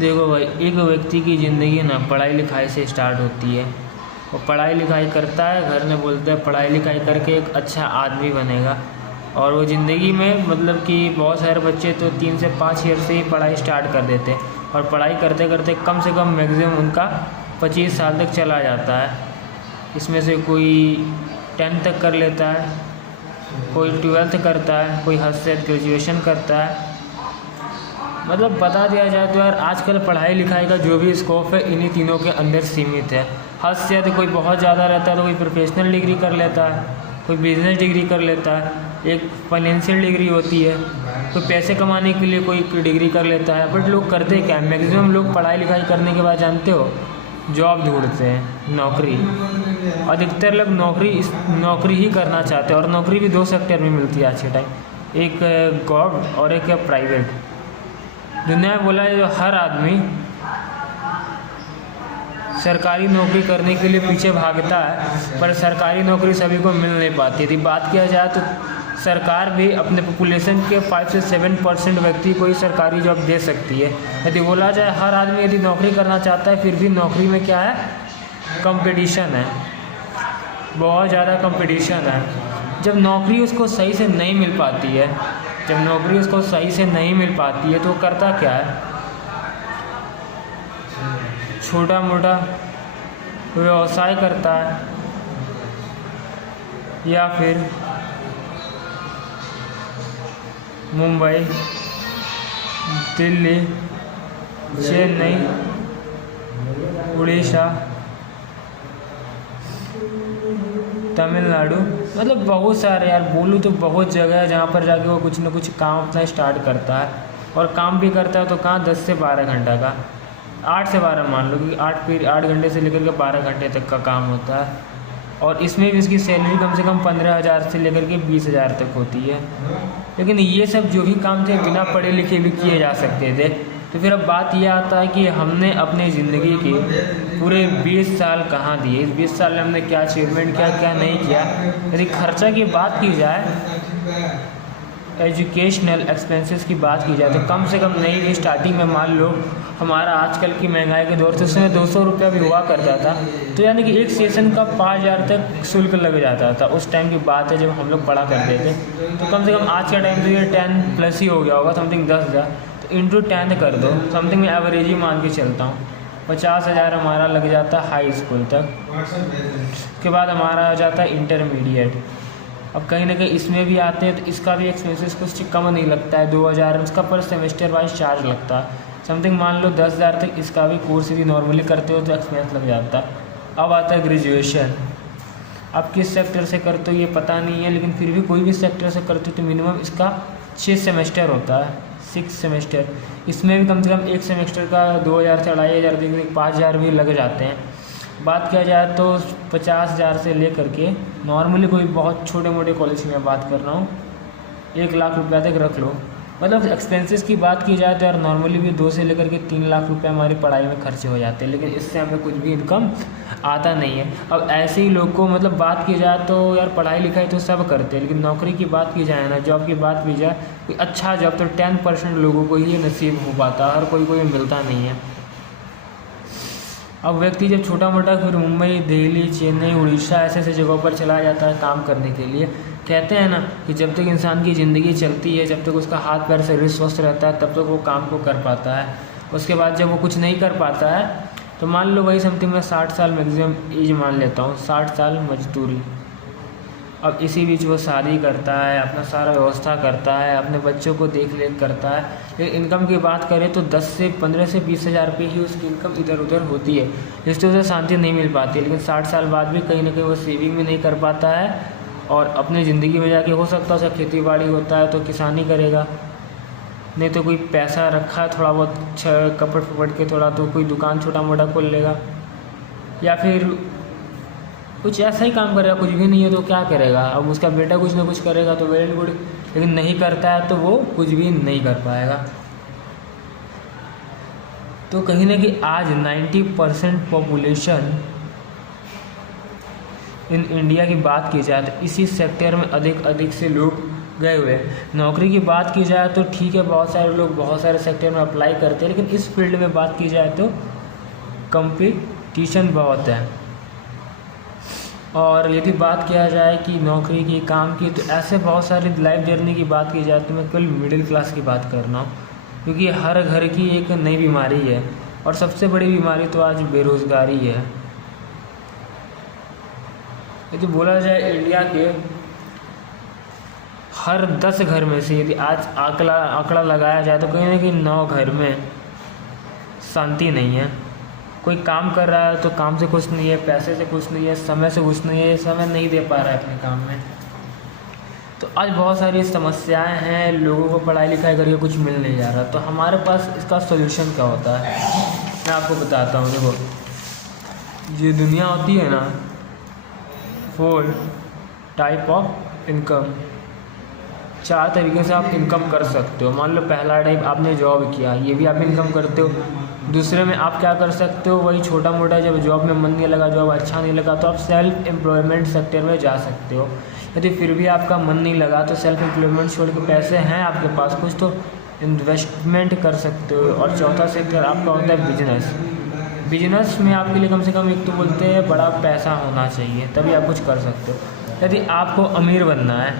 देखो भाई, एक व्यक्ति की ज़िंदगी ना पढ़ाई लिखाई से स्टार्ट होती है। वो पढ़ाई लिखाई करता है, घर में बोलते हैं पढ़ाई लिखाई करके एक अच्छा आदमी बनेगा। और वो ज़िंदगी में मतलब कि बहुत सारे बच्चे तो 3 से 5 ईयर से ही पढ़ाई स्टार्ट कर देते हैं और पढ़ाई करते करते कम से कम मैक्सिमम उनका 25 साल तक चला जाता है। इसमें से कोई 10th तक कर लेता है, कोई 12th करता है, कोई हद से ग्रेजुएशन करता है। मतलब बता दिया जाए तो यार आजकल पढ़ाई लिखाई का जो भी स्कोप है इन्हीं तीनों के अंदर सीमित है। हद से ज़्यादा कोई बहुत ज़्यादा रहता है तो कोई प्रोफेशनल डिग्री कर लेता है, कोई बिजनेस डिग्री कर लेता है, एक फाइनेंशियल डिग्री होती है, कोई पैसे कमाने के लिए कोई डिग्री कर लेता है। बट लोग करते क्या है, मैक्सिमम लोग पढ़ाई लिखाई करने के बाद जानते हो जॉब ढूंढते हैं, नौकरी। अधिकतर लोग नौकरी ही करना चाहते हैं और नौकरी भी 2 सेक्टर में मिलती है आज के टाइम, एक गवर्नमेंट और एक है प्राइवेट। दुनिया में बोला है जो हर आदमी सरकारी नौकरी करने के लिए पीछे भागता है, पर सरकारी नौकरी सभी को मिल नहीं पाती थी। बात किया जाए तो सरकार भी अपने पॉपुलेशन के 5 से 7% व्यक्ति को ही सरकारी जॉब दे सकती है। यदि बोला जाए हर आदमी यदि नौकरी करना चाहता है, फिर भी नौकरी में क्या है, कंपटीशन है, बहुत ज़्यादा कंपटीशन है। जब नौकरी उसको सही से नहीं मिल पाती है, तो करता क्या है, छोटा मोटा व्यवसाय करता है या फिर मुंबई, दिल्ली, चेन्नई, उड़ीसा, तमिलनाडु, मतलब बहुत सारे यार बोलूँ तो बहुत जगह है जहाँ पर जाके वो कुछ ना कुछ काम अपना स्टार्ट करता है। और काम भी करता है तो कहाँ 10 से 12 घंटा का, 8 से 12 मान लो कि 8 घंटे से लेकर के 12 घंटे तक का काम होता है। और इसमें भी इसकी सैलरी कम से कम 15,000 से लेकर के 20,000 तक होती है। लेकिन ये सब जो भी काम थे बिना पढ़े लिखे भी किए जा सकते थे। तो फिर अब बात यह आता है कि हमने अपनी ज़िंदगी के पूरे 20 साल कहाँ दिए, इस 20 साल में हमने क्या अचीवमेंट किया, क्या नहीं किया। यदि खर्चा की बात की जाए, एजुकेशनल एक्सपेंसेस की बात की जाए, तो कम से कम नई स्टार्टिंग में मान लो हमारा आजकल की महंगाई के दौर से उसमें 200 रुपया भी हुआ करता था, तो यानी कि एक सेशन का 5,000 तक शुल्क लग जाता था। उस टाइम की बात है जब हम लोग पढ़ा करते थे। तो कम से कम आज का टाइम तो ये 10+ ही हो गया होगा, समथिंग 10,000। तो इंटू 10 कर दो, समथिंग मैं एवरेज ही मान के चलता हूँ, 50,000 हमारा लग जाता है हाई स्कूल तक। उसके बाद हमारा आ जाता है इंटरमीडिएट। अब कहीं ना कहीं इसमें भी आते हैं तो इसका भी एक्सपेंसेस कुछ कम नहीं लगता है, 2,000 उसका पर सेमेस्टर वाइज चार्ज लगता है। समथिंग मान लो 10,000 तक इसका भी कोर्स यदि नॉर्मली करते हो तो एक्सपेंस लग जाता है। अब आता है ग्रेजुएशन। अब किस सेक्टर से करते हो ये पता नहीं है, लेकिन फिर भी कोई भी सेक्टर से करते हो तो मिनिमम इसका 6 सेमेस्टर होता है, 6 सेमेस्टर। इसमें भी कम से कम एक सेमेस्टर का 2,000 से 2,500 5,000 भी लग जाते हैं। बात किया जाए तो 50,000 से लेकर के नॉर्मली कोई बहुत छोटे मोटे कॉलेज की मैं बात कर रहा हूँ 1 लाख रुपया तक रख लो। मतलब एक्सपेंसेस की बात की जाए तो यार नॉर्मली भी 2 से लेकर के 3 लाख रुपया हमारी पढ़ाई में खर्चे हो जाते हैं, लेकिन इससे हमें कुछ भी इनकम आता नहीं है। अब ऐसे ही लोग को मतलब बात की जाए तो यार पढ़ाई लिखाई तो सब करते हैं, लेकिन नौकरी की बात की जाए ना, जॉब की बात की जाए, कोई अच्छा जॉब तो 10% लोगों को ही नसीब हो पाता है, हर कोई मिलता नहीं है। अब व्यक्ति जब छोटा मोटा फिर मुंबई, दिल्ली, चेन्नई, उड़ीसा ऐसे जगहों पर चला जाता है काम करने के लिए। कहते हैं ना कि जब तक इंसान की ज़िंदगी चलती है, जब तक उसका हाथ पैर शरीर स्वस्थ रहता है, तब तक वो काम को कर पाता है। उसके बाद जब वो कुछ नहीं कर पाता है तो मान लो वही समथिंग मैं 60 साल मैक्सिमम एज मान लेता हूँ, 60 साल मजदूरी। अब इसी बीच वो शादी करता है, अपना सारा व्यवस्था करता है, अपने बच्चों को देख रेख करता है। लेकिन इनकम की बात करें तो 10 से 15 से 20,000 रुपये ही उसकी इनकम इधर उधर होती है, जिससे उसे शांति नहीं मिल पाती है। लेकिन 60 साल बाद भी कहीं ना कहीं वो सेविंग भी नहीं कर पाता है और अपनी ज़िंदगी में जाके हो सकता है उसका खेती बाड़ी होता है तो किसानी करेगा, नहीं तो कोई पैसा रखा है थोड़ा बहुत कपड़ फपड़ के थोड़ा, तो कोई दुकान छोटा मोटा खोल लेगा, या फिर कुछ ऐसा ही काम करेगा। कुछ भी नहीं है तो क्या करेगा, अब उसका बेटा कुछ ना कुछ करेगा तो वेल गुड, लेकिन नहीं करता है तो वो कुछ भी नहीं कर पाएगा। तो कहीं ना कहीं आज 90% पॉपुलेशन इन इंडिया की बात की जाए तो इसी सेक्टर में अधिक से लोग गए हुए। नौकरी की बात की जाए तो ठीक है, बहुत सारे लोग बहुत सारे सेक्टर में अप्लाई करते हैं, लेकिन इस फील्ड में बात की जाए तो कंपटीशन बहुत है। और यदि बात किया जाए कि नौकरी की, काम की, तो ऐसे बहुत सारी लाइफ जर्नी की बात की जाए तो मैं केवल मिडिल क्लास की बात कर रहा हूँ, क्योंकि हर घर की एक नई बीमारी है और सबसे बड़ी बीमारी तो आज बेरोज़गारी है। यदि बोला जाए इंडिया के हर 10 घर में से यदि आज आंकड़ा लगाया जाए तो कहीं ना कहीं 9 घर में शांति नहीं है। कोई काम कर रहा है तो काम से खुश नहीं है, पैसे से खुश नहीं है, समय से खुश नहीं है, समय नहीं दे पा रहा है अपने काम में। तो आज बहुत सारी समस्याएं हैं, लोगों को पढ़ाई लिखाई करके कुछ मिल नहीं जा रहा। तो हमारे पास इसका सॉल्यूशन क्या होता है, मैं आपको बताता हूँ। देखो, ये दुनिया होती है ना, 4 टाइप ऑफ इनकम, 4 तरीके से आप इनकम कर सकते हो। मान लो पहला टाइप आपने जॉब किया, ये भी आप इनकम करते हो। दूसरे में आप क्या कर सकते हो, वही छोटा मोटा, जब जॉब में मन नहीं लगा, जॉब अच्छा नहीं लगा, तो आप सेल्फ एम्प्लॉयमेंट सेक्टर में जा सकते हो। यदि फिर भी आपका मन नहीं लगा तो सेल्फ एम्प्लॉयमेंट छोड़ के पैसे हैं आपके पास कुछ तो इन्वेस्टमेंट कर सकते हो। और चौथा सेक्टर आपका होता है बिजनेस। बिजनेस में आपके लिए कम से कम एक तो बोलते हैं बड़ा पैसा होना चाहिए, तभी आप कुछ कर सकते हो। यदि आपको अमीर बनना है,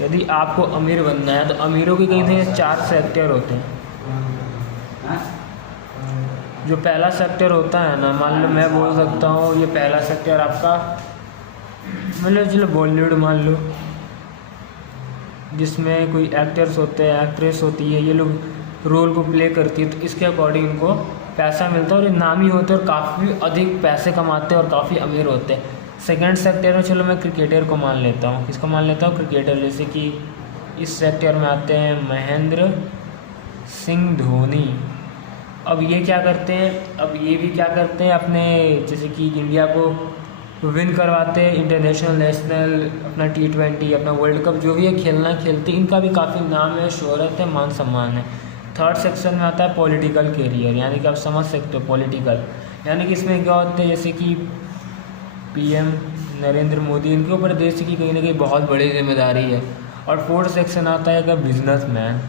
यदि आपको अमीर बनना है तो अमीरों के कहीं से 4 सेक्टर होते हैं। जो पहला सेक्टर होता है ना, मान लो मैं बोल सकता हूँ ये पहला सेक्टर आपका, मतलब चलो बॉलीवुड मान लो, जिसमें कोई एक्टर्स होते हैं, एक्ट्रेस होती है, ये लोग रोल को प्ले करती है, तो इसके अकॉर्डिंग इनको पैसा मिलता है और ये नामी होते हैं और काफ़ी अधिक पैसे कमाते हैं और काफ़ी अमीर होते हैं। सेकंड सेक्टर में चलो मैं क्रिकेटर को मान लेता हूँ। किसको मान लेता हूँ? क्रिकेटर। जैसे कि इस सेक्टर में आते हैं महेंद्र सिंह धोनी। अब ये क्या करते हैं, अब ये भी क्या करते हैं, अपने जैसे कि इंडिया को विन करवाते हैं, इंटरनेशनल, नेशनल, अपना T20, अपना वर्ल्ड कप जो भी है खेलना खेलते, इनका भी काफ़ी नाम है, शोहरत है, मान सम्मान है। थर्ड सेक्शन में आता है पॉलिटिकल कैरियर, यानी कि आप समझ सकते हो पॉलिटिकल, यानी कि इसमें क्या होते हैं, जैसे कि PM नरेंद्र मोदी, इनके ऊपर देश की कहीं ना कहीं बहुत बड़ी जिम्मेदारी है। और फोर्थ सेक्शन आता है का बिजनेसमैन।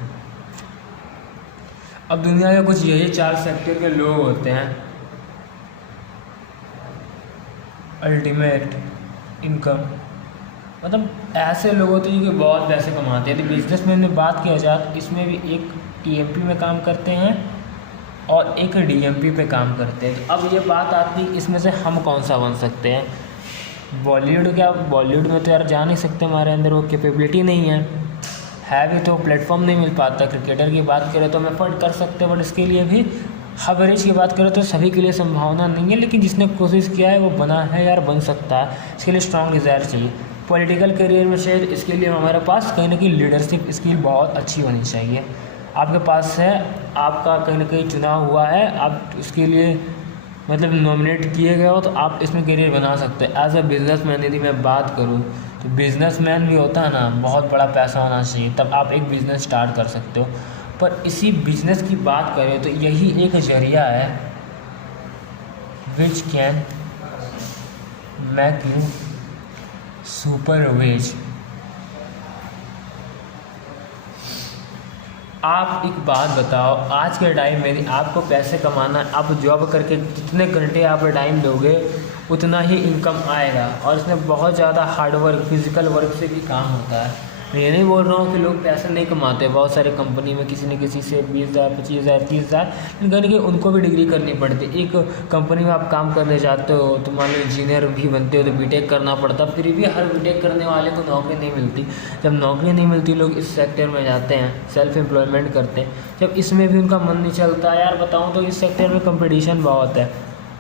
अब दुनिया के कुछ यही 4 सेक्टर के लोग होते हैं। अल्टीमेट इनकम, मतलब ऐसे लोग होते हैं जो बहुत पैसे कमाते हैं। तो बिजनेसमैन में बात किया जाए तो इसमें भी एक TMP में काम करते हैं और एक DMP पे काम करते हैं। तो अब ये बात आती है इसमें से हम कौन सा बन सकते हैं। बॉलीवुड, क्या बॉलीवुड में तो यार जा नहीं सकते, हमारे अंदर वो कैपेबिलिटी नहीं है भी तो प्लेटफॉर्म नहीं मिल पाता। क्रिकेटर की बात करें तो हम एफर्ट कर सकते हैं, बट इसके लिए भी एवरेज की बात करें तो सभी के लिए संभावना नहीं है, लेकिन जिसने कोशिश किया है वो बना है यार, बन सकता है। इसके लिए स्ट्रॉन्ग डिज़ायर चाहिए। पॉलिटिकल करियर में शायद इसके लिए हमारे पास कहीं ना कहीं लीडरशिप स्किल बहुत अच्छी होनी चाहिए। आपके पास है, आपका कहीं ना कहीं चुनाव हुआ है, आप उसके लिए मतलब नॉमिनेट किए गए हो, तो आप इसमें करियर बना सकते हैं। एज अ बिजनेसमैन यदि मैं बात करूँ तो बिजनेसमैन भी होता है ना, बहुत बड़ा पैसा होना चाहिए, तब आप एक बिज़नेस स्टार्ट कर सकते हो। पर इसी बिजनेस की बात करें तो यही एक जरिया है which can make you super rich. आप एक बात बताओ, आज के टाइम में आपको पैसे कमाना है, आप जॉब करके जितने घंटे आप टाइम दोगे उतना ही इनकम आएगा। और इसमें बहुत ज़्यादा हार्ड वर्क, फिजिकल वर्क से भी काम होता है। मैं ये नहीं बोल रहा हूँ कि लोग पैसे नहीं कमाते, बहुत सारे कंपनी में किसी न किसी से 20,000, 25,000, 30,000, लेकिन कहीं कि उनको भी डिग्री करनी पड़ती है। एक कंपनी में आप काम करने जाते हो तो मान लो इंजीनियर भी बनते हो तो BTech करना पड़ता, फिर भी हर BTech करने वाले को नौकरी नहीं मिलती। जब नौकरी नहीं मिलती लोग इस सेक्टर में जाते हैं, सेल्फ एम्प्लॉयमेंट करते हैं। जब इसमें भी उनका मन नहीं चलता, यार बताऊँ तो इस सेक्टर में कंपटीशन बहुत है।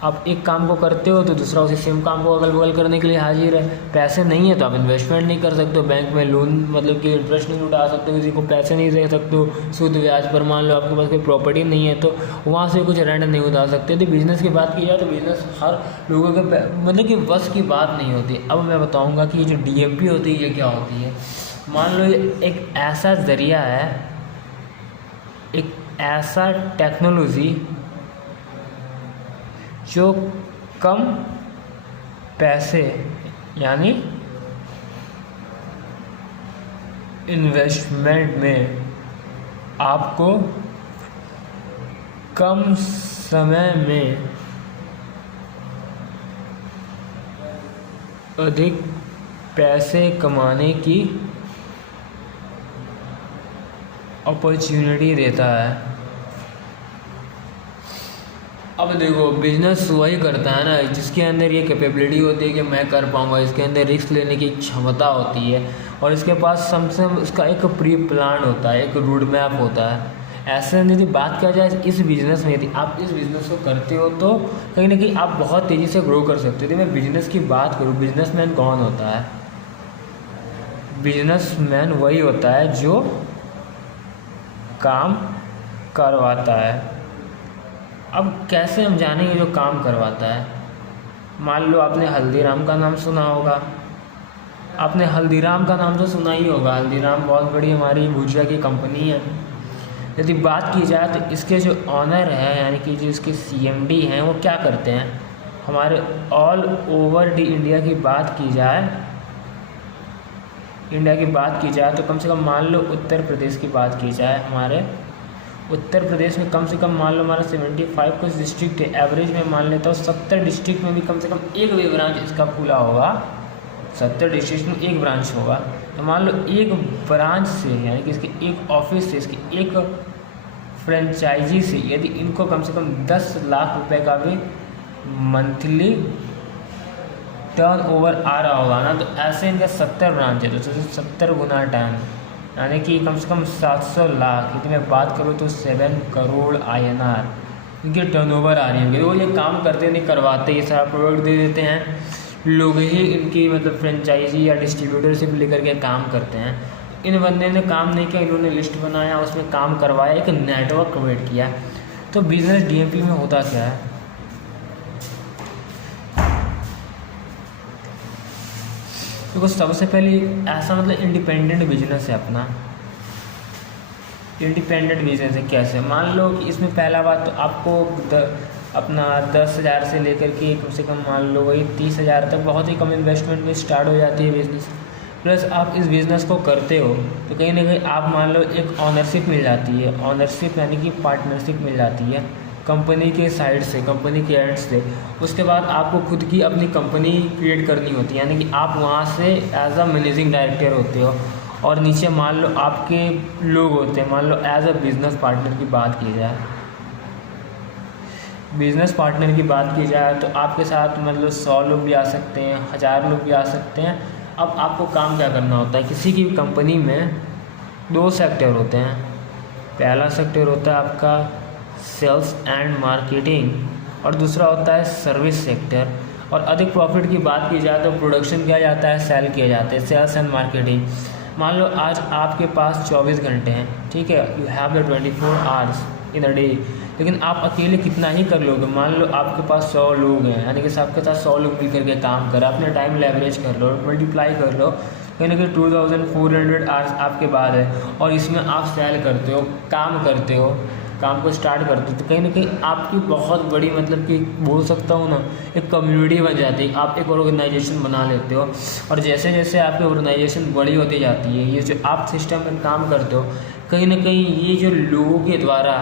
आप एक काम को करते हो तो दूसरा उसी सेम काम को अगल बगल करने के लिए हाजिर है। पैसे नहीं है तो आप इन्वेस्टमेंट नहीं कर सकते हो, बैंक में लोन मतलब कि इंटरेस्ट नहीं उठा सकते हो, किसी को पैसे नहीं दे सकते हो सूद ब्याज पर। मान लो आपके पास कोई प्रॉपर्टी नहीं है तो वहाँ से कुछ रेंट नहीं उठा सकते। तो बिज़नेस की बात की जाए तो बिज़नेस हर लोगों के मतलब कि बस की बात नहीं होती। अब मैं बताऊँगा कि ये जो DMP होती है ये क्या होती है। मान लो ये एक ऐसा ज़रिया है, एक ऐसा टेक्नोलॉजी जो कम पैसे यानी इन्वेस्टमेंट में आपको कम समय में अधिक पैसे कमाने की अपॉर्चुनिटी देता है। अब देखो, बिजनेस वही करता है ना जिसके अंदर ये कैपेबिलिटी होती है कि मैं कर पाऊँगा, इसके अंदर रिस्क लेने की क्षमता होती है और इसके पास समसे उसका एक प्री प्लान होता है, एक रूट मैप होता है। ऐसे यदि बात किया जाए इस बिज़नेस में, यदि आप इस बिज़नेस को करते हो तो कहीं ना कहीं आप बहुत तेज़ी से ग्रो कर सकते हो। यदि मैं बिज़नेस की बात करूँ, बिजनेसमैन कौन होता है? बिजनेसमैन वही होता है जो काम करवाता है। अब कैसे हम जानेंगे जो काम करवाता है? मान लो आपने हल्दीराम का नाम सुना होगा, आपने हल्दीराम का नाम तो सुना ही होगा। हल्दीराम बहुत बड़ी हमारी भुजिया की कंपनी है। यदि बात की जाए तो इसके जो ऑनर हैं, यानी कि जो इसके CMD हैं, वो क्या करते हैं? हमारे ऑल ओवर दी इंडिया की बात की जाए, तो कम से कम मान लो उत्तर प्रदेश की बात की जाए, हमारे उत्तर प्रदेश में कम से कम मान लो हमारा 75 कुछ डिस्ट्रिक्ट है। एवरेज में मान लेता हूँ 70 डिस्ट्रिक्ट में भी कम से कम एक भी ब्रांच इसका खुला होगा। 70 डिस्ट्रिक्ट में एक ब्रांच होगा। तो मान लो एक ब्रांच से, यानी कि इसके एक ऑफिस से, इसके एक फ्रेंचाइजी से यदि इनको कम से कम 10 लाख रुपए का भी मंथली टर्नओवर आ रहा होगा ना, तो ऐसे इनका 70 ब्रांच है, तो 70 गुना 10, यानी कि कम से कम 700 लाख। यदि मैं बात करूँ तो 7 करोड़ INR इनके टर्नओवर आ रही है। वो ये काम करते नहीं करवाते, ये सारा प्रोडक्ट दे देते हैं, लोग ही इनकी मतलब फ्रेंचाइजी या डिस्ट्रीब्यूटरशिप लेकर के काम करते हैं। इन बंदे ने काम नहीं किया, इन्होंने लिस्ट बनाया, उसमें काम करवाया, एक नेटवर्क क्रिएट किया। तो बिजनेस DMP में होता क्या है? तो सबसे पहले ऐसा मतलब इंडिपेंडेंट बिजनेस है अपना। इंडिपेंडेंट बिजनेस है कैसे? मान लो कि इसमें पहला बात तो आपको अपना 10,000 से लेकर के कम से कम मान लो वही 30,000 तक बहुत ही कम इन्वेस्टमेंट में स्टार्ट हो जाती है बिज़नेस। प्लस आप इस बिज़नेस को करते हो तो कहीं ना कहीं आप मान लो एक ऑनरशिप मिल जाती है। ऑनरशिप यानी कि पार्टनरशिप मिल जाती है कंपनी के साइड से, कंपनी के एंड से। उसके बाद आपको खुद की अपनी कंपनी क्रिएट करनी होती है, यानी कि आप वहाँ से एज अ मैनेजिंग डायरेक्टर होते हो और नीचे मान लो आपके लोग होते हैं। मान लो एज अ बिज़नेस पार्टनर की बात की जाए, बिज़नेस पार्टनर की बात की जाए तो आपके साथ मतलब 100 लोग भी आ सकते हैं, 1000 लोग भी आ सकते हैं। अब आपको काम क्या करना होता है? किसी की कंपनी में 2 सेक्टर होते हैं। पहला सेक्टर होता है आपका सेल्स एंड मार्केटिंग और दूसरा होता है सर्विस सेक्टर। और अधिक प्रॉफिट की बात की जाए तो प्रोडक्शन किया जाता है, सेल किया जाता है, सेल्स एंड मार्केटिंग। मान लो आज आपके पास 24 घंटे हैं, ठीक है, you have the 24 hours in a day, लेकिन आप अकेले कितना ही कर लोगे? मान लो आपके पास 100 लोग हैं, यानी कि सबके साथ 100 लोग मिल करके काम कर, अपने टाइम लेवरेज कर लो, मल्टीप्लाई कर लो, यानी कि 2400 आवर्स आपके बाद है। और इसमें आप सेल करते हो, काम करते हो, काम को स्टार्ट करते हो, तो कहीं ना कहीं आपकी बहुत बड़ी मतलब कि बोल सकता हूँ ना, एक कम्युनिटी बन जाती है। आप एक ऑर्गेनाइजेशन बना लेते हो और जैसे जैसे आपकी ऑर्गेनाइजेशन बड़ी होती जाती है, ये जो आप सिस्टम में काम करते हो, कहीं ना कहीं ये जो लोगों के द्वारा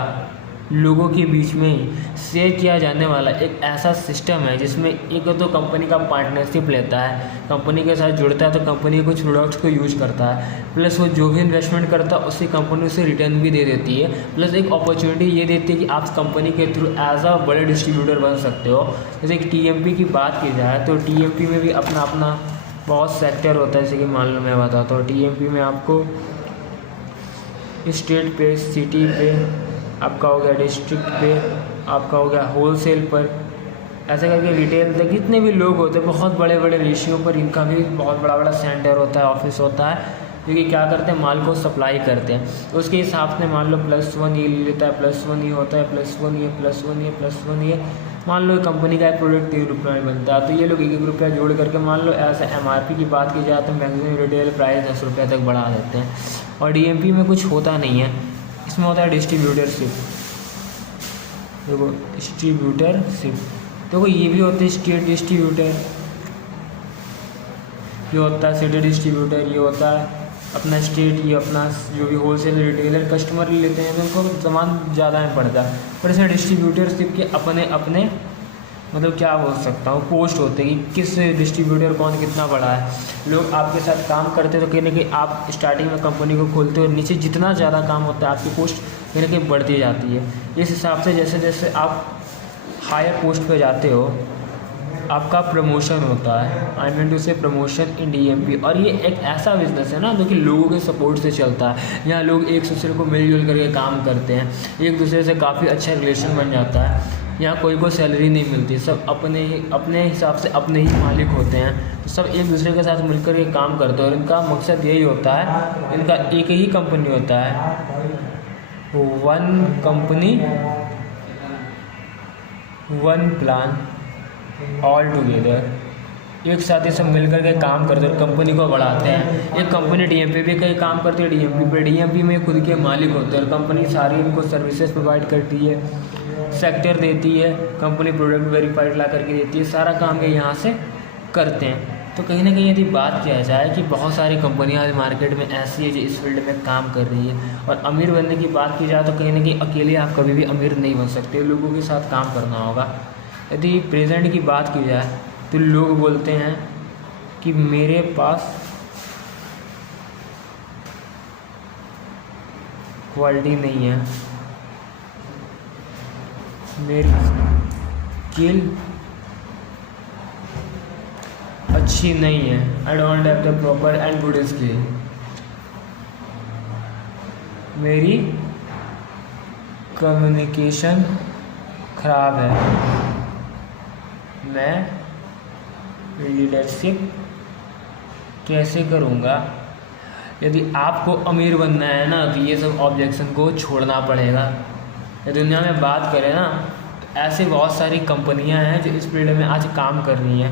लोगों के बीच में शेयर किया जाने वाला एक ऐसा सिस्टम है जिसमें एक तो कंपनी का पार्टनरशिप लेता है, कंपनी के साथ जुड़ता है तो कंपनी के कुछ प्रोडक्ट्स को यूज करता है, प्लस वो जो भी इन्वेस्टमेंट करता है उससे कंपनी उसे रिटर्न भी दे देती है, प्लस एक अपॉर्चुनिटी ये देती है कि आप कंपनी के थ्रू एज अ बड़े डिस्ट्रीब्यूटर बन सकते हो। जैसे एक TMP की बात की जाए तो TMP में भी अपना अपना बहुत सेक्टर होता है। जैसे कि मान लो मैं बताता हूँ, TMP में आपको स्टेट पे, सिटी पे, आपका हो गया डिस्ट्रिक्ट पे, आपका हो गया होलसेल पर, ऐसे करके रिटेल तक जितने भी लोग होते हैं बहुत बड़े बड़े रेशियो पर इनका भी बहुत बड़ा बड़ा सेंटर होता है, ऑफिस होता है, जो कि क्या करते हैं, माल को सप्लाई करते हैं। तो उसके हिसाब से मान लो +1 ये ले लेता है, +1 ये होता है, +1 ये, +1 ये, +1 ये। मान लो कंपनी का एक प्रोडक्ट 3 रुपये में बनता है तो ये लोग 1 रुपया जोड़ करके, मान लो ऐसे MRP की बात की जाए तो मैक्सिमम रिटेल प्राइस 10 रुपये तक बढ़ा देते हैं। और DMP में कुछ होता नहीं है, इसमें होता है डिस्ट्रीब्यूटरशिप। देखो डिस्ट्रीब्यूटरशिप, देखो ये भी होते हैं स्टेट डिस्ट्रीब्यूटर, ये होता है सिटी डिस्ट्रीब्यूटर, ये होता है अपना स्टेट ये अपना जो भी होलसेल रिटेलर कस्टमर लेते हैं तो उनको सामान ज़्यादा में पड़ता है। पर इसमें डिस्ट्रीब्यूटरशिप के अपने अपने मतलब क्या बोल सकता हूँ पोस्ट होते हैं कि किस डिस्ट्रीब्यूटर कौन कितना बड़ा है। लोग आपके साथ काम करते तो कहीं ना कहीं आप स्टार्टिंग में कंपनी को खोलते हो और नीचे जितना ज़्यादा काम होता है आपकी पोस्ट कहीं ना कहीं बढ़ती जाती है। इस हिसाब से जैसे जैसे आप हायर पोस्ट पे जाते हो आपका प्रमोशन होता है। आई मीन टू से प्रमोशन इन डीएमपी। और ये एक ऐसा बिजनेस है ना जो कि लोगों के सपोर्ट से चलता है। यहाँ लोग एक दूसरे को मिलजुल करके काम करते हैं, एक दूसरे से काफ़ी अच्छा रिलेशन बन जाता है। यहाँ कोई को सैलरी नहीं मिलती, सब अपने हिसाब से अपने ही मालिक होते हैं। तो सब एक दूसरे के साथ मिलकर ये काम करते हैं और इनका मकसद यही होता है, इनका एक ही कंपनी होता है, one company one plan all together. एक साथ ही सब मिलकर के काम करते हैं और कंपनी को बढ़ाते हैं। एक कंपनी डीएमपी पे कहीं काम करती है, डीएमपी में खुद के मालिक होते हैं और कंपनी सारी इनको सर्विसेज प्रोवाइड करती है, सेक्टर देती है, कंपनी प्रोडक्ट वेरीफाइड ला करके देती है, सारा काम ये यहाँ से करते हैं। तो कहीं ना कहीं यदि बात किया जाए कि बहुत सारी कंपनियां मार्केट में ऐसी है जो इस फील्ड में काम कर रही है। और अमीर बनने की बात की जाए तो कहीं ना कहीं अकेले आप कभी भी अमीर नहीं बन सकते, लोगों के साथ काम करना होगा। यदि प्रेजेंट की बात की जाए तो लोग बोलते हैं कि मेरे पास क्वालिटी नहीं है, मेरी स्किल अच्छी नहीं है, I don't have the proper and good skill, मेरी कम्युनिकेशन खराब है, मैं लीडरशिप कैसे करूँगा। यदि आपको अमीर बनना है ना तो ये सब ऑब्जेक्शन को छोड़ना पड़ेगा। दुनिया में बात करें ना तो ऐसी बहुत सारी कंपनियां हैं जो इस फील्ड में आज काम कर रही हैं।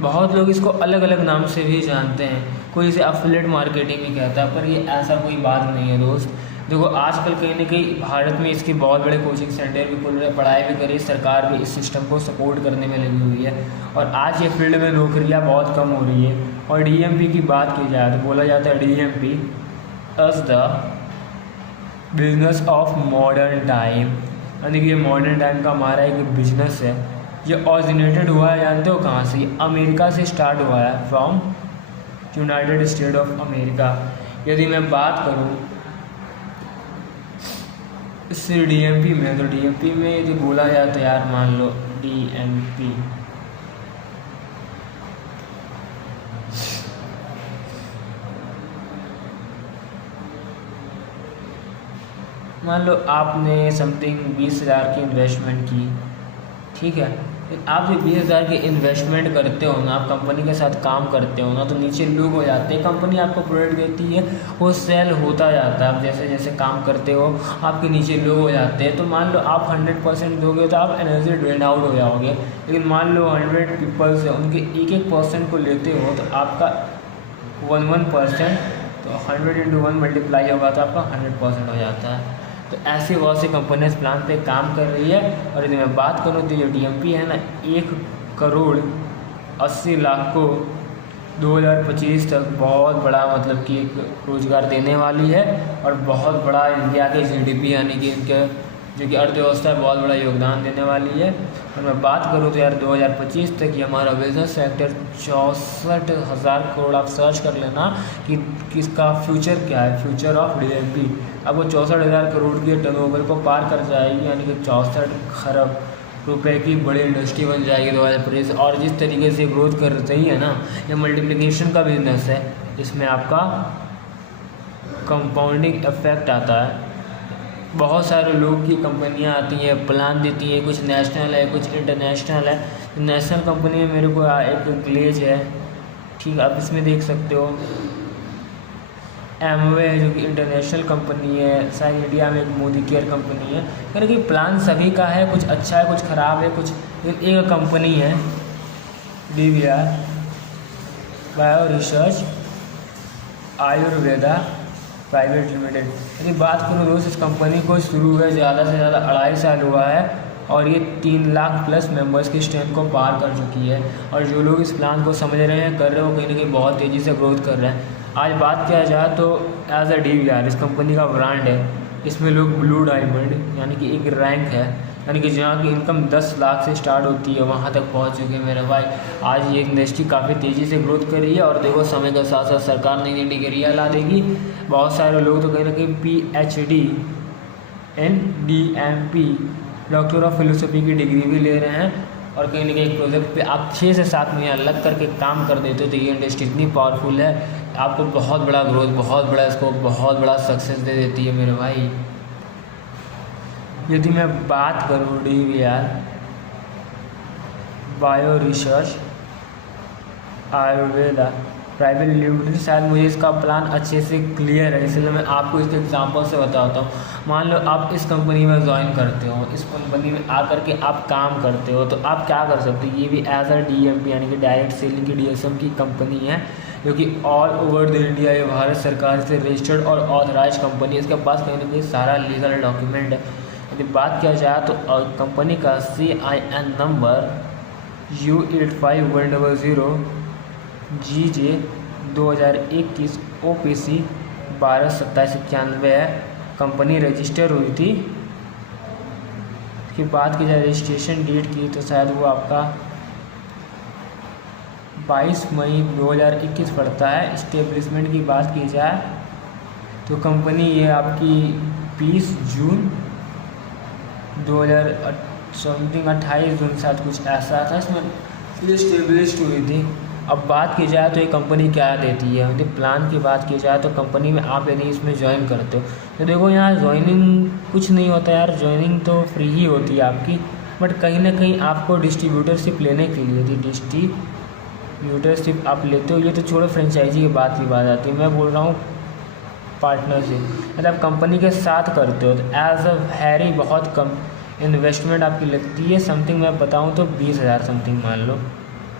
बहुत लोग इसको अलग अलग नाम से भी जानते हैं, कोई इसे एफिलिएट मार्केटिंग भी कहता है, पर ये ऐसा कोई बात नहीं है दोस्त। देखो आजकल कहीं ना कहीं भारत में इसके बहुत बड़े कोचिंग सेंटर भी खुल रहे हैं, पढ़ाई भी करी, सरकार भी इस सिस्टम को सपोर्ट करने में लगी हुई है और आज ये फील्ड में नौकरियां बहुत कम हो रही है। और डीएमपी की बात की जाए तो बोला जाता है DMP as the business of modern time, यानी कि ये मॉडर्न टाइम का हमारा एक बिजनेस है। ये ऑरिजिनेटेड हुआ है जानते हो कहाँ से? अमेरिका से स्टार्ट हुआ है, from United state of America. यदि मैं बात करूँ इस डीएमपी में तो डीएमपी में यदि बोला जाता है यार मान लो डीएमपी मान लो आपने समथिंग 20,000 की इन्वेस्टमेंट की, ठीक है। आप जो 20,000 की इन्वेस्टमेंट करते हो ना, आप कंपनी के साथ काम करते हो ना, तो नीचे लोग हो जाते हैं, कंपनी आपको प्रोडक्ट देती है, वो सेल होता जाता है। आप जैसे जैसे काम करते हो आपके नीचे लोग हो जाते हैं। तो मान लो आप 100% दोगे तो आप एनर्जी ड्रेन आउट हो जाओगे। लेकिन मान लो 100 पीपल्स है, उनके एक एक % को लेते हो तो आपका 1% तो 100 × 1 मल्टीप्लाई होगा तो आपका 100% हो जाता है। तो ऐसी बहुत सी कंपनियाँ इस प्लान पे काम कर रही है। और यदि मैं बात करूँ तो जो डीएमपी है ना 1,80,00,000 को 2025 तक बहुत बड़ा मतलब कि एक रोज़गार देने वाली है और बहुत बड़ा इंडिया के जीडीपी यानी कि इनके जो कि अर्थव्यवस्था है बहुत बड़ा योगदान देने वाली है। और मैं बात करूँ तो यार 2025 तक ये हमारा बिजनेस सेक्टर 64,000 करोड़, आप सर्च कर लेना कि किसका फ्यूचर क्या है, फ्यूचर ऑफ डीएमपी। अब वो 64,000 करोड़ के टर्नओवर को पार कर जाएगी, यानी कि 64 खरब रुपए की बड़ी इंडस्ट्री बन जाएगी 2025। और जिस तरीके से ग्रोथ कर रही है ना, ये मल्टीप्लिकेशन का बिजनेस है, इसमें आपका कंपाउंडिंग इफेक्ट आता है। बहुत सारे लोग की कंपनियां आती हैं, प्लान देती हैं, कुछ नेशनल है कुछ इंटरनेशनल है। नेशनल कंपनी में मेरे को एक ग्लेज है, ठीक है, आप इसमें देख सकते हो। एमवे है जो कि इंटरनेशनल कंपनी है, शायद इंडिया में एक मोदी केयर कंपनी है। यानी कि प्लान सभी का है, कुछ अच्छा है कुछ ख़राब है, कुछ एक कंपनी है DVR bio research Ayurveda private limited. यदि बात करूँ दोस्त, इस कंपनी को शुरू हुए ज़्यादा से ज़्यादा 2.5 साल हुआ है और ये 3 लाख प्लस मेंबर्स की स्ट्रेंथ को पार कर चुकी है। और जो लोग इस प्लान को समझ रहे हैं, कर रहे हो, कहीं ना कहीं बहुत तेज़ी से ग्रोथ कर रहे हैं। आज बात किया जाए तो एज अ DVR इस कंपनी का ब्रांड है। इसमें लोग ब्लू डायमंड यानी कि एक रैंक है, यानी कि जहाँ की इनकम 10 लाख से स्टार्ट होती है वहाँ तक पहुँच चुके हैं मेरे भाई। आज ये इंडस्ट्री काफ़ी तेज़ी से ग्रोथ कर रही है। और देखो समय के साथ साथ सरकार नई नई डिग्रियाँ ला देगी। बहुत सारे लोग तो कहीं ना कहीं PhD NDMP doctor of philosophy की डिग्री भी ले रहे हैं। और कहीं ना कहीं एक प्रोजेक्ट पे आप 6 से 7 महीने अलग करके काम कर देते हो तो ये इंडस्ट्री इतनी पावरफुल है, आपको बहुत बड़ा ग्रोथ, बहुत बड़ा स्कोप, बहुत बड़ा सक्सेस दे देती है मेरे भाई। यदि मैं बात करूँ DVR bio research Ayurveda private limited, शायद मुझे इसका प्लान अच्छे से क्लियर है, इसलिए मैं आपको इसके एग्जांपल से बताता हूँ। मान लो आप इस कंपनी में ज्वाइन करते हो, इस कंपनी में आकर के आप काम करते हो, तो आप क्या कर सकते हो। ये भी एज अ DMP यानी कि डायरेक्ट सेलिंग की DSM की कंपनी है, जो कि ऑल ओवर द इंडिया ये भारत सरकार से रजिस्टर्ड और ऑथराइज कंपनी है। इसके पास कहीं ना कहीं सारा लीगल डॉक्यूमेंट है। यदि बात किया जाए तो कंपनी का CIN number U85100 GJ 2021 OPC 122791 है। कंपनी रजिस्टर हुई थी। इसकी बात की जाए रजिस्ट्रेशन डेट की तो शायद वो आपका 22 मई 2021 पड़ता है। इस्टेब्लिशमेंट की बात की जाए तो कंपनी ये आपकी 20 जून 2000 समथिंग 28 जून साथ कुछ ऐसा था, इसमें इस्टेब्लिश्ड हुई थी। अब बात की जाए तो ये कंपनी क्या देती है, यदि प्लान की बात की जाए तो कंपनी में आप यदि इसमें ज्वाइन करते हो तो देखो यहाँ ज्वाइनिंग कुछ नहीं होता यार, ज्वाइनिंग तो फ्री ही होती है आपकी। बट कहीं ना कहीं आपको डिस्ट्रीब्यूटरशिप लेने के लिए, यदि डिस्ट्रीब्यूटरशिप आप लेते हो, ये तो छोड़ो फ्रेंचाइजी की बात आती है, मैं बोल रहा हूँ पार्टनरशिप। यदि आप कंपनी के साथ करते हो तो एज अ हैरी बहुत कम इन्वेस्टमेंट आपकी लगती है। समथिंग मैं बताऊँ तो 20,000 समथिंग मान लो।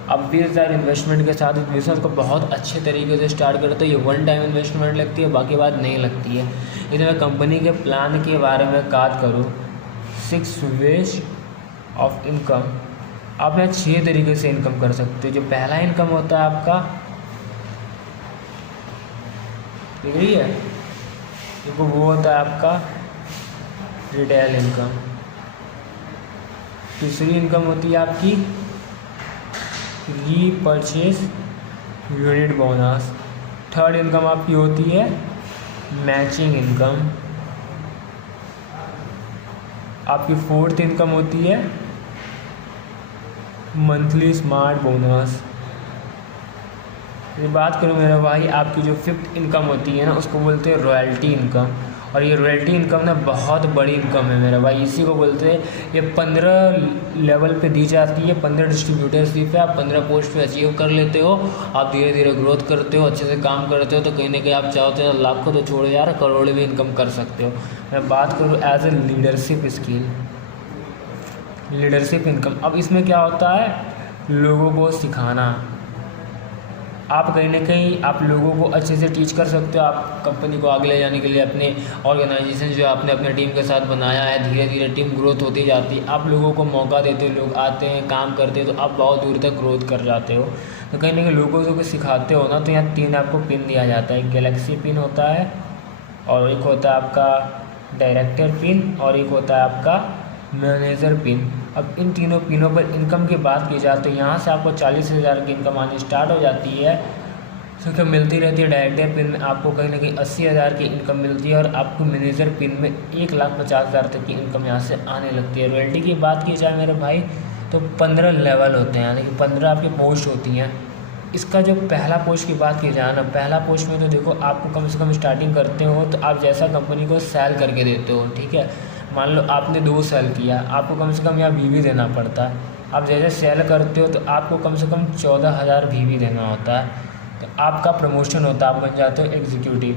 अब 20,000 इन्वेस्टमेंट के साथ इस बिज़नेस को बहुत अच्छे तरीके से स्टार्ट करते हो। ये वन टाइम इन्वेस्टमेंट लगती है, बाकी बात नहीं लगती है। यदि मैं कंपनी के प्लान के बारे में बात करूँ, 6 वेज ऑफ इनकम, आप यहाँ 6 तरीके से इनकम कर सकते हो। जो पहला इनकम होता है आपका, ठीक है, देखो वो होता है आपका रिटेल इनकम। दूसरी इनकम होती है आपकी repurchase unit bonus. Third income आपकी होती है मैचिंग इनकम। आपकी फोर्थ इनकम होती है मंथली स्मार्ट बोनस। ये बात करूँ मेरे भाई, आपकी जो फिफ्थ इनकम होती है ना, उसको बोलते हैं रॉयल्टी इनकम। और ये रॉयल्टी इनकम ना बहुत बड़ी इनकम है मेरा भाई, इसी को बोलते हैं। ये 15 लेवल पे दी जाती है, 15 डिस्ट्रीब्यूटरशिप है। आप 15 पोस्ट पे अचीव कर लेते हो, आप धीरे धीरे ग्रोथ करते हो, अच्छे से काम करते हो, तो कहीं ना कहीं आप चाहो तो लाखों तो छोड़ो यार, करोड़ भी इनकम कर सकते हो। मैं बात करूँ as a leadership skill, leadership income. अब इसमें क्या होता है, लोगों को सिखाना। आप कहीं ना कहीं आप लोगों को अच्छे से टीच कर सकते हो। आप कंपनी को आगे ले जाने के लिए अपने ऑर्गेनाइजेशन जो आपने अपने टीम के साथ बनाया है, धीरे धीरे टीम ग्रोथ होती जाती है। आप लोगों को मौका देते हो, लोग आते हैं, काम करते हैं, तो आप बहुत दूर तक ग्रोथ कर जाते हो। तो कहीं ना कहीं लोगों को सिखाते हो ना, तो यहाँ 3 आपको पिन दिया जाता है। एक गैलेक्सी पिन होता है, और एक होता है आपका डायरेक्टर पिन, और एक होता है आपका मैनेजर पिन। अब इन तीनों पिनों पर इनकम की बात की जाए तो यहाँ से आपको 40,000 की इनकम आनी स्टार्ट हो जाती है। इनकम मिलती रहती है। डायरेक्टर पिन में आपको कहीं ना कहीं 80,000 की इनकम मिलती है, और आपको मैनेजर पिन में 1,50,000 तक की इनकम यहाँ से आने लगती है। रॉयल्टी की बात की जाए मेरे भाई तो 15 लेवल होते हैं, यानी कि 15 आपकी पोस्ट होती हैं। इसका जो पहला पोस्ट की बात की जाए ना, पहला पोस्ट में तो देखो आपको कम से कम स्टार्टिंग करते हो तो आप जैसा कंपनी को सेल करके देते हो, ठीक है। मान लो आपने 2 सेल किया, आपको कम से कम यहाँ VV देना पड़ता है। आप जैसे सेल करते हो तो आपको कम से कम 14,000 VV देना होता है, तो आपका प्रमोशन होता है, आप बन जाते हो एग्जीक्यूटिव।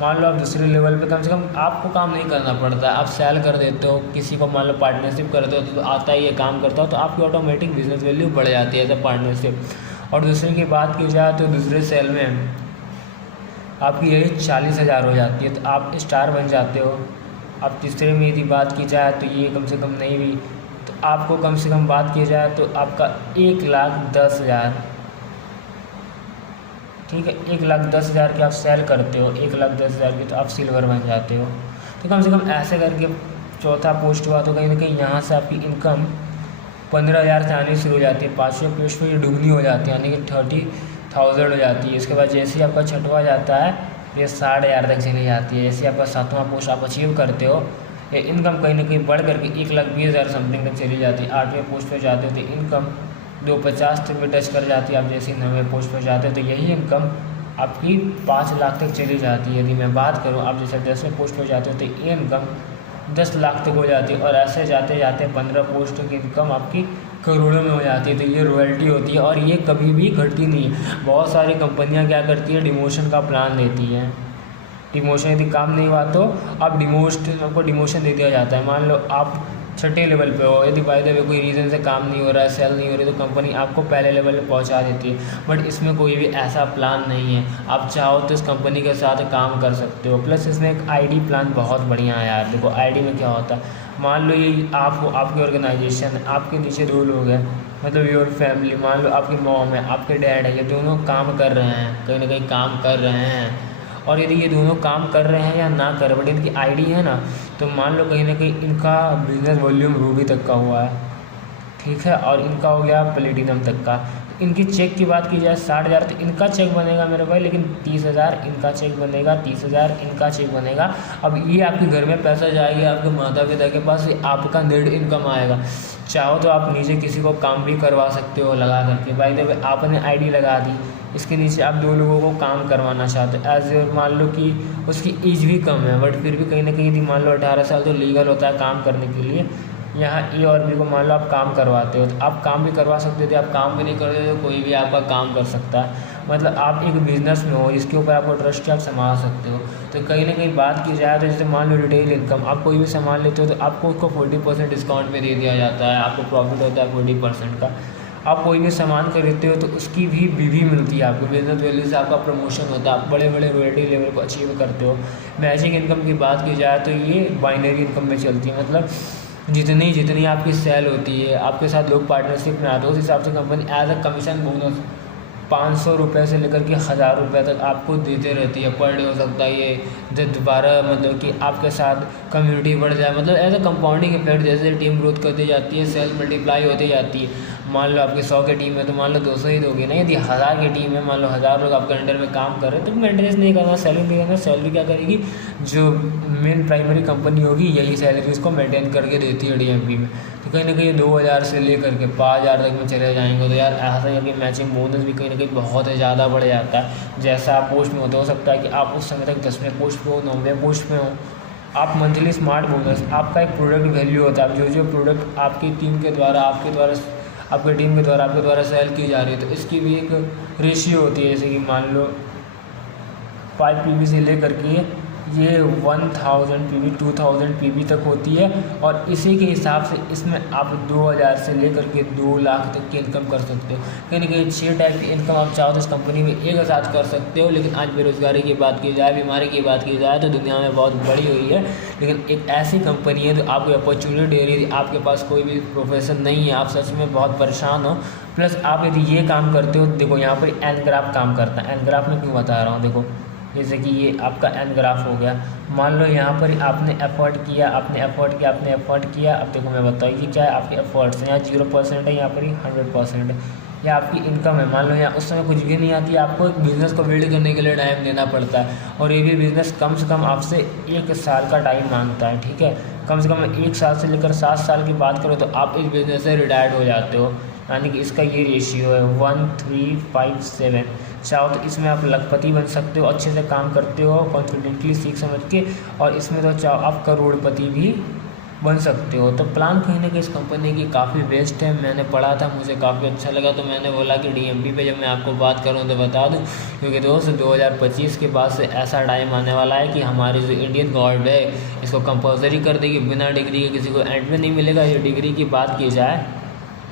मान लो आप दूसरे लेवल पे कम से कम आपको काम नहीं करना पड़ता है, आप सेल कर देते हो, किसी को मान लो पार्टनरशिप करते हो तो आता ही ये काम करता हो, तो आपकी ऑटोमेटिक बिजनेस वैल्यू बढ़ जाती है एज अ पार्टनरशिप। और दूसरे की बात की जाए तो दूसरे सेल में आपकी यही 40,000 हो जाती है, तो आप स्टार बन जाते हो। अब तीसरे में यदि बात की जाए तो ये कम से कम नहीं भी आपको कम से कम बात की जाए तो आपका 1,10,000, ठीक है, 1,10,000 की आप सेल करते हो, 1,10,000 की तो आप सिल्वर बन जाते हो। तो कम से कम ऐसे करके चौथा पोस्ट हुआ तो कहीं ना कहीं यहाँ से आपकी इनकम 15,000 से आनी शुरू हो जाती है। 5वें पोस्ट पर ये दुगनी हो जाती है, यानी कि 30,000 हो जाती है। इसके बाद जैसे ही आपका छठवां जाता है ये 60,000 तक चली जाती है। जैसे आपका 7वां पोस्ट आप अचीव करते हो, ये इनकम कहीं ना कहीं बढ़ करके 1,20,000 समथिंग तक चली जाती है। 8वें पोस्ट पर जाते हो तो इनकम 250 तक भी टच कर जाती है। आप जैसे 9वें पोस्ट पर जाते हो तो यही इनकम आपकी 5 लाख तक चली जाती है। यदि मैं बात करूँ आप जैसे 10वें पोस्ट पर जाते हो तो ये इनकम 10 लाख तक हो जाती है, और ऐसे जाते जाते 15 पोस्ट की इनकम आपकी करोड़ों में हो जाती है। तो ये रॉयल्टी होती है और ये कभी भी घटती नहीं है। बहुत सारी कंपनियां क्या करती है, डिमोशन का प्लान देती हैं। डिमोशन यदि काम नहीं हुआ तो आपको डिमोशन दे दिया जाता है। मान लो आप छठे लेवल पे हो, यदि बाय द वे कोई रीज़न से काम नहीं हो रहा है, सेल नहीं हो रही, तो कंपनी आपको पहले लेवल पे पहुंचा देती है। बट इसमें कोई भी ऐसा प्लान नहीं है। आप चाहो तो इस कंपनी के साथ काम कर सकते हो। प्लस इसमें एक आईडी प्लान बहुत बढ़िया है यार। देखो आईडी में क्या होता है, मान लो ये आपकी ऑर्गेनाइजेशन है, आपके नीचे 2 लोग हैं, मतलब योर फैमिली, मान लो आपकी मॉम है, आपके डैड है, ये दोनों काम कर रहे हैं, कहीं ना कहीं काम कर रहे हैं। और यदि ये दोनों काम कर रहे हैं या ना कर रहे, बट इनकी आईडी है ना, तो मान लो कहीं ना कहीं इनका बिजनेस वॉल्यूम रूबी तक का हुआ है, ठीक है, और इनका हो गया प्लेटिनम तक का। इनकी चेक की बात की जाए 60,000 तो इनका चेक बनेगा मेरे भाई, लेकिन 30,000 इनका चेक बनेगा, 30,000 इनका चेक बनेगा। अब ये आपके घर में पैसा जाएगा, आपके माता पिता के पास, ये आपका नेट इनकम आएगा। चाहो तो आप नीचे किसी को काम भी करवा सकते हो लगा करके। भाई देखो आपने आईडी लगा दी, इसके नीचे आप 2 लोगों को काम करवाना चाहते हो, एज मान लो कि उसकी एज भी कम है, बट फिर भी कहीं ना कहीं यदि मान लो 18 साल तो लीगल होता है काम करने के लिए। यहाँ ए और बी को मान लो आप काम करवाते हो, तो आप काम भी करवा सकते थे। आप काम भी नहीं करते तो कोई भी आपका काम कर सकता है। मतलब आप एक बिज़नेस में हो, इसके ऊपर आपको ट्रस्ट है, आप संभाल सकते हो। तो कहीं ना कहीं बात की जाए तो जैसे मान लो रिटेल इनकम, आप कोई भी सामान लेते हो तो आपको उसको 40% डिस्काउंट में दे दिया जाता है। आपको प्रॉफिट होता है 40% का। आप कोई भी सामान खरीदते हो तो उसकी भी बीवी मिलती है आपको, बिजनेस वैल्यू से आपका प्रमोशन होता है, आप बड़े बड़े रॉयल्टी लेवल को अचीव करते हो। मैचिंग इनकम की बात की जाए तो ये बाइनरी इनकम में चलती है, मतलब जितनी आपकी सेल होती है, आपके साथ लोग पार्टनरशिप में आते हैं, उस हिसाब से company as a commission bonus 500 रुपये से लेकर के 1,000 रुपये तक आपको देते रहती है। पर डे हो सकता है ये, जो दोबारा मतलब कि आपके साथ कम्युनिटी बढ़ जाए, मतलब एज अ कंपाउंडिंग इफेक्ट, जैसे टीम ग्रोथ करती जाती है, सेल मल्टीप्लाई होती जाती है। मान लो आपकी 100 की टीम है तो मान लो 200 ही दोगे ना। यदि 1,000 की टीम है, मान लो 1,000 लोग आपके अंडर में काम कर रहे हैं, तो मेंटेनेंस नहीं करना, सैलरी नहीं करना। सैलरी क्या करेगी, जो मेन प्राइमरी कंपनी होगी यही सैलरी उसको मेंटेन करके देती है डीएमपी में। तो कहीं ना कहीं 2,000 से लेकर के 5,000 तक में चले जाएंगे। तो यार ऐसा है कि मैचिंग बोनस भी कहीं ना कहीं बहुत ज़्यादा बढ़ जाता है। जैसा आप पोस्ट में होते हो सकता है कि आप उस समय तक 10वें पोस्ट पे हो, 9वें पोस्ट पे हो। आप मंथली स्मार्ट बोनस, आपका एक प्रोडक्ट वैल्यू होता है, जो प्रोडक्ट आपकी टीम के द्वारा आपके टीम के द्वारा आपके द्वारा सेल की जा रही है, तो इसकी भी एक रेशियो होती है। जैसे कि मान लो 5 पीवी से लेकर के ये 1000 पीवी 2000 पीवी तक होती है, और इसी के हिसाब से इसमें आप 2,000 से लेकर के 2 लाख तक की इनकम कर सकते हो। कहीं ना कहीं 6 टाइप की इनकम आप चाहो तो इस कंपनी में एक साथ कर सकते हो। लेकिन आज बेरोजगारी की बात की जाए, बीमारी की बात की जाए, तो दुनिया में बहुत बड़ी हुई है। लेकिन एक ऐसी कंपनी है तो आपको अपॉर्चुनिटी दे रही है। आपके पास कोई भी प्रोफेशन नहीं है, आप सच में बहुत परेशान हो, प्लस आप यदि ये काम करते हो, देखो यहाँ पर एनग्राफ काम करता है। एनग्राफ में क्यों बता रहा हूँ, देखो जैसे कि ये आपका एनग्राफ हो गया। मान लो यहाँ पर आपने एफर्ट किया, आपने एफर्ट किया। अब देखो मैं बताऊँ कि क्या है, आपके एफर्ट्स हैं, यहाँ 0% है, यहाँ पर ही 100% है। या आपकी इनकम है, मान लो यहाँ उस समय कुछ भी नहीं आती, आपको एक बिज़नेस को बिल्ड करने के लिए टाइम देना पड़ता है। और ये भी बिज़नेस कम से कम आपसे 1 साल का टाइम मांगता है, ठीक है। कम से कम 1 साल से लेकर 7 साल की बात करो तो आप इस बिज़नेस से रिटायर्ड हो जाते हो। यानी कि इसका ये रेशियो है 1357। चाहो तो इसमें आप लखपति बन सकते हो, अच्छे से काम करते हो कॉन्फिडेंटली सीख समझ के, और इसमें तो चाहो आप करोड़पति भी बन सकते हो। तो प्लान कहीं ना कहीं इस कंपनी की काफ़ी बेस्ट है। मैंने पढ़ा था, मुझे काफ़ी अच्छा लगा, तो मैंने बोला कि डीएमपी पे जब मैं आपको बात करूं तो बता दूं। क्योंकि दोस्त 2025 के बाद से ऐसा टाइम आने वाला है कि हमारी जो इंडियन गवर्नमेंट है इसको कंपल्सरी कर देगी, बिना डिग्री के किसी को एडमिट नहीं मिलेगा। ये डिग्री की बात की जाए,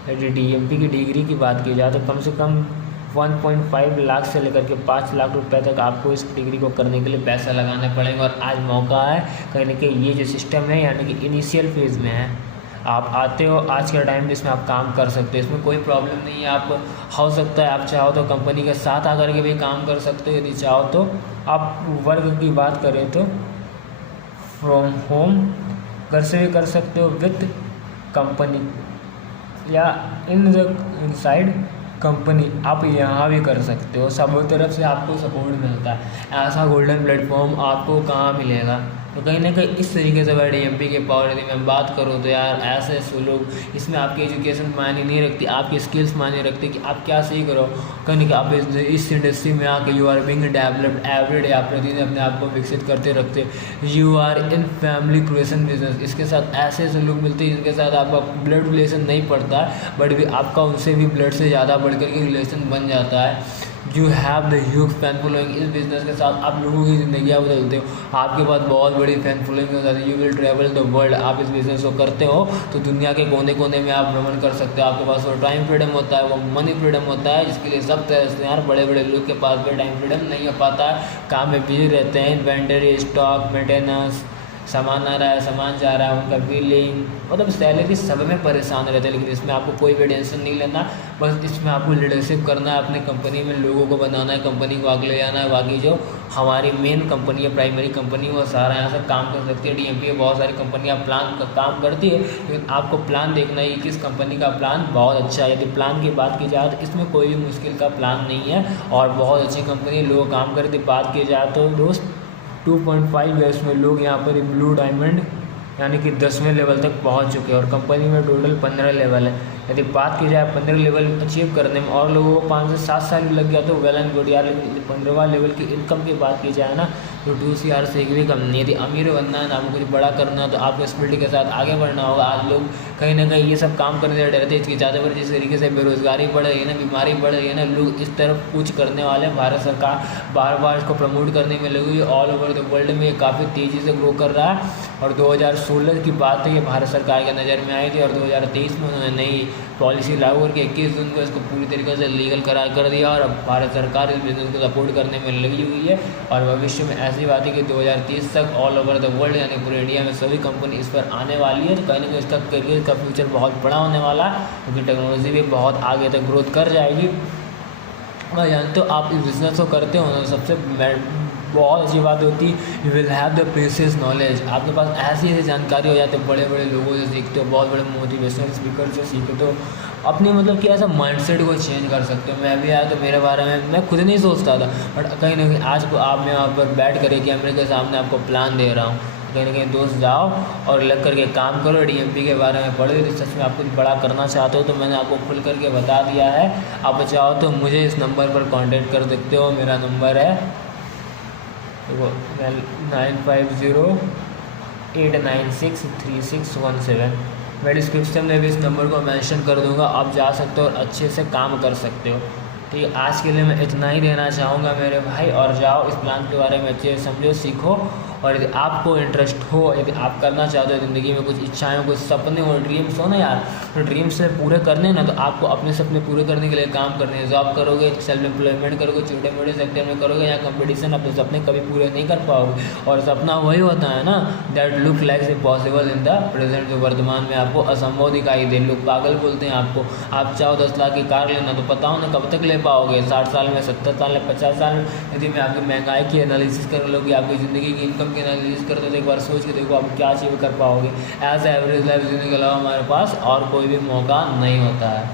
यदि डीएमपी की डिग्री की बात की जाए तो कम से कम 1.5 लाख से लेकर के 5 लाख रुपए तक आपको इस डिग्री को करने के लिए पैसा लगाने पड़ेंगे। और आज मौका है, कहीं ना कहीं ये जो सिस्टम है यानी कि इनिशियल फेज़ में है। आप आते हो आज के टाइम में, इसमें आप काम कर सकते हो, इसमें कोई प्रॉब्लम नहीं है। आप हो सकता है आप चाहो तो कंपनी के साथ आकर के भी काम कर सकते हो, यदि चाहो तो। आप वर्क की बात करें तो फ्रॉम होम घर से भी कर सकते हो, विथ कंपनी या इनसाइड कंपनी आप यहाँ भी कर सकते हो। सब तरफ से आपको सपोर्ट मिलता है। ऐसा गोल्डन प्लेटफॉर्म आपको कहाँ मिलेगा? तो कहीं ना कहीं इस तरीके से अगर डीएमपी के पावर यदि मैं बात करूँ तो यार ऐसे ऐसे लोग, इसमें आपकी एजुकेशन मायने नहीं रखती, आपकी स्किल्स मायने रखती कि आप क्या सीख रहे हो। कहीं ना कहीं आप इस इंडस्ट्री में आके you are being developed every day, आप प्रतिदिन अपने आप को विकसित करते रखते। You are in family creation business, इसके साथ ऐसे ऐसे लोग मिलते हैं जिनके साथ आपका ब्लड रिलेशन नहीं पड़ता है, बट भी आपका उनसे भी ब्लड से ज़्यादा बढ़कर के रिलेशन बन जाता है। You have the huge fan following, इस बिज़नेस के साथ आप लोगों की ज़िंदगियाँ बदलते हो, आपके पास बहुत बड़ी फैन फॉलोइंग हो जाती है। You will travel the world, आप इस बिज़नेस को करते हो तो दुनिया के कोने कोने में आप भ्रमण कर सकते हो। आपके पास वो टाइम फ्रीडम होता है, वो मनी फ्रीडम होता है, जिसके लिए सब तरह से यार बड़े बड़े लोग के पास भी टाइम फ्रीडम नहीं हो पाता है, काम में बिजी रहते हैं। इन्वेंटरी, स्टॉक, मेंटेनेंस, सामान आ रहा है, सामान जा रहा है, उनका बिलिंग, मतलब सैलरी सब में परेशान रहते हैं। लेकिन इसमें आपको कोई भी टेंशन नहीं लेना, बस इसमें आपको लीडरशिप करना है, अपनी कंपनी में लोगों को बनाना है, कंपनी को आगे ले जाना है। बाकी जो हमारी मेन कंपनी है, प्राइमरी कंपनी, वो सारा यहाँ से काम कर सकती है। डीएमपी बहुत सारी कंपनियाँ प्लान का काम करती है, लेकिन आपको प्लान देखना है किस कंपनी का प्लान बहुत अच्छा है। यदि प्लान की बात की जाए तो इसमें कोई भी मुश्किल का प्लान नहीं है और बहुत अच्छी कंपनी, लोग काम करते। बात की जाए तो दोस्त 2.5 ईयर्स में लोग यहाँ पर ब्लू डायमंड यानी कि 10वें लेवल तक पहुँच चुके हैं और कंपनी में टोटल 15 लेवल है। यदि बात की जाए 15 लेवल अचीव करने में और लोगों को 5 से 7 साल लग गया तो वेल एंड गुड यार। लेकिन 15वां लेवल की इनकम की बात की जाए ना तो 2 CR से एक भी कम नहीं है। यदि अमीर बनना है ना, आपको कुछ बड़ा करना है तो आपको इस फील्ड के साथ आगे बढ़ना होगा। आज लोग कहीं ना कहीं ये सब काम करने से डरते हिचकिचाते, पर जिस तरीके से बेरोजगारी बढ़ रही है ना, बीमारी बढ़ रही है ना, लोग इस तरफ कुछ करने वाले हैं। भारत सरकार बार बार इसको प्रमोट करने में लगी हुई, ऑल ओवर द वर्ल्ड में काफ़ी तेज़ी से ग्रो कर रहा है। और 2016 की बात है, ये भारत सरकार के नज़र में आई थी और 2023 में उन्होंने नई पॉलिसी लागू करके 21 जून को इसको पूरी तरीके से लीगल करार कर दिया और अब भारत सरकार इस बिजनेस को सपोर्ट करने में लगी हुई है। और भविष्य में ऐसी बात है कि 2030 तक ऑल ओवर द वर्ल्ड यानी पूरे इंडिया में सभी कंपनी इस पर आने वाली है। तो कहीं ना कहीं इसका करियर का फ्यूचर बहुत बड़ा होने वाला है, क्योंकि टेक्नोलॉजी भी बहुत आगे तक ग्रोथ कर जाएगी। और जानते हो आप इस बिज़नेस को करते हो ना, सबसे बहुत अच्छी बात होती है you will have the precious knowledge. आपके पास ऐसी ऐसी जानकारी हो जाती है, बड़े बड़े लोगों से सीखते हो, बहुत बड़े मोटिवेशनल स्पीकर से सीखते हो, अपनी मतलब कि ऐसा माइंडसेट को चेंज कर सकते हो। मैं भी आया तो मेरे बारे में मैं खुद नहीं सोचता था, बट कहीं ना कहीं आज को आप मैं वहाँ पर बैठ कर कैमरे के सामने आपको प्लान दे रहा हूँ। कहीं ना कहीं दोस्त जाओ और लग करके काम करो, डीएमपी के बारे में पढ़ो। यदि सच में आप कुछ बड़ा करना चाहते हो तो मैंने आपको खुल करके बता दिया है। आप चाहो तो मुझे इस नंबर पर कांटेक्ट कर सकते हो। मेरा नंबर है 9508963617। मैं डिस्क्रिप्शन में भी इस नंबर को मेंशन कर दूंगा, आप जा सकते हो और अच्छे से काम कर सकते हो। ठीक है, आज के लिए मैं इतना ही देना चाहूँगा मेरे भाई। और जाओ इस प्लान के बारे में अच्छे से समझो, सीखो। और यदि आपको इंटरेस्ट हो, यदि आप करना चाहते हो ज़िंदगी में कुछ इच्छाएं हो, कुछ सपने हो, ड्रीम्स हो ना यार, तो ड्रीम्स से पूरे करने ना तो आपको अपने सपने पूरे करने के लिए काम करने हैं। जॉब करोगे, सेल्फ एम्प्लॉयमेंट करोगे, छोटे मोटे सेक्टर में करोगे या कंपटीशन, अपने सपने कभी पूरे नहीं कर पाओगे। और सपना वही होता है ना that look like impossible in the present, जो वर्तमान में आपको असंभव दिखाई दे। लोग पागल बोलते हैं आपको। आप चाहो 10 लाख की कार लेना तो पता हो ना कब तक ले पाओगे, 60 साल में, 70 साल में, 50 साल में। यदि मैं आपकी महंगाई की एनालिसिस कर लोगे, आपकी ज़िंदगी की इनकम की एनालिसिस करते हो तो एक बार सोच के देखो आप क्या अचीव कर पाओगे। एज एवरेज लाइफ जीने के अलावा हमारे पास और कोई भी मौका नहीं होता है।